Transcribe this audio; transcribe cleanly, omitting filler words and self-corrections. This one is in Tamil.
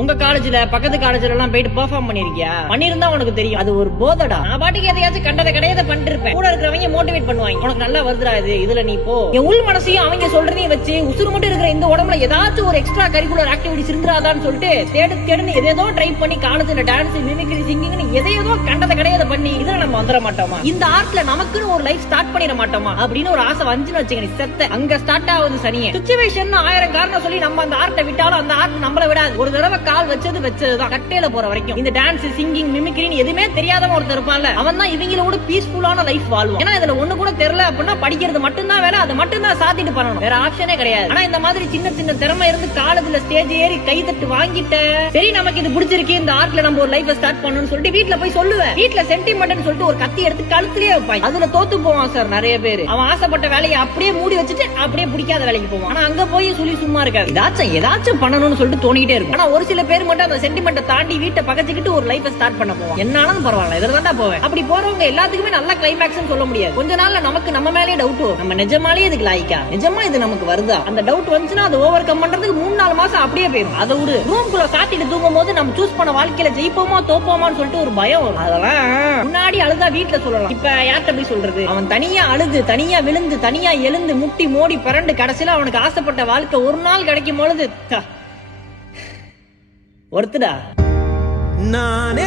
உங்க காலேஜ்ல பக்கத்து காலேஜ்ல எல்லாம் போயிட்டு பெர்ஃபார்ம் பண்ணிருக்கியா? பண்ணிருந்தா உனக்கு தெரியும், அது ஒரு போதடா. நான் பாட்டுக்கு எதையாச்சும் கண்டதை கிடையாத பண்ணிட்டு இருப்பேன். கூட இருக்கிறவங்க மோட்டிவேட் பண்ணுவாங்க, உனக்கு நல்லா வருதுடா இதுல நீ போ. என் உள் மனசையும் அவங்க சொல்றதையும் வச்சு உசுறு மட்டும் இருக்கிற இந்த உடம்புல ஏதாச்சும் ஒரு எக்ஸ்ட்ரா கரிக்குலர் ஆக்டிவிட்டிஸ் இருந்துராதான்னு சொல்லிட்டு தேடுன்னு எதேதோ ட்ரை பண்ணி காலேஜ்ல டான்ஸ், மிமிக்ரி, சிங்கிங்னு எதையோ கண்டதை கிடையாத பண்ணி இதுல நம்ம வந்துட மாட்டோமா? இந்த ஆர்ட்ல நமக்குன்னு ஒரு லைஃப் ஸ்டார்ட் பண்ணிட மாட்டோமா அப்படின்னு ஒரு ஆசை வந்துன்னு வச்சுக்க, நீ செத்த அங்க ஸ்டார்ட் ஆகுது சனியே. சிச்சுவேஷன் 1000 காரணம் சொல்லி நம்ம அந்த ஆர்ட்டை விட்டாலும் அந்த ஆர்ட் நம்மள விடாது. ஒரு தடவை கால் வச்சதுதான் கட்டையில போற வரைக்கும். இந்த டான்ஸ், சிங்கிங், மிமிக்ரின்னு எதுவுமே தெரியாதவன் ஒருத்தர் இருப்பான்ல, அவன் தான் இவங்களோட பீஸ்ஃபுல்லான லைஃப் வாழ்வான். ஏன்னா இதுல ஒண்ணு கூட தெரியல அப்படின்னா படிக்கிறது மட்டும்தான் வேலை, அது மட்டும்தான் சாத்திட்டு பண்ணணும், வேற ஆப்ஷனே கிடையாது. ஆனா இந்த மாதிரி சின்ன சின்ன திறமை இருந்து காலேஜ்ல ஸ்டேஜ் ஏறி கை தட்டு வாங்கிட்ட, சரி நமக்கு இது பிடிச்சிருக்கு, இந்த ஆர்ட்ல நம்ம ஒரு லைஃப் ஸ்டார்ட் பண்ணணும்னு சொல்லிட்டு வீட்டுல போய் சொல்லுவேன். வீட்டுல சென்டிமெண்ட்னு சொல்லிட்டு ஒரு கத்தி எடுத்து கழுத்துலயே வைப்பாங்க. அதுல தோத்து போவான் சார் நிறைய பேர். அவன் ஆசைப்பட்ட வேலையை அப்படியே மூடி வச்சுட்டு அப்படியே பிடிக்காத வேலைக்கு போவான். ஆனா அங்க போய் சொல்லி சும்மா இருக்காது, ஏதாச்சும் பண்ணணும்னு சொல்லிட்டு தோணிட்டே இருக்கும். ஆனா ஒரு சில பேர் மட்டும் அந்த சென்டிமெண்ட்டை தாண்டி வீட்டை பகச்சுக்கிட்டு ஒரு லைஃப் ஸ்டார்ட் பண்ண போவோம். என்னாலும் பரவாயில்ல, இதுல தான் போவேன். அப்படி போறவங்க எல்லாத்துக்குமே நல்ல கிளைமேக்ஸ் சொல்ல முடியாது. கொஞ்ச நாள்ல நமக்கு நம்ம மேலேயே டவுட் வரும், நம்ம நிஜமாலே இதுக்கு லாய்க்கா, நிஜமா இது நமக்கு வருதா? அந்த டவுட் வந்துச்சுன்னா அது ஓவர் கம் பண்றதுக்கு 3-4 மாசம் அப்படியே போயிடும். அதை விடு, ரூம்குள்ள சாத்திட்டு தூங்கும் போது நம்ம சூஸ் பண்ண வாழ்க்கையில ஜெயிப்போமா தோப்போமான்னு சொல்லிட்டு ஒரு பயம் வரும். அதெல்லாம் முன்னாடி அழுதா வீட்டுல சொல்லலாம், இப்ப யார்கிட்ட போய் சொல்றது? அவன் தனியா அழுது, தனியா விழுந்து, தனியா எழுந்து, முட்டி மோடி பரண்டு கடைசியில அவனுக்கு ஆசைப்பட்ட வாழ்க்கை ஒரு நாள் கிடைக்கும் பொழுது ஒருத்தடா நானே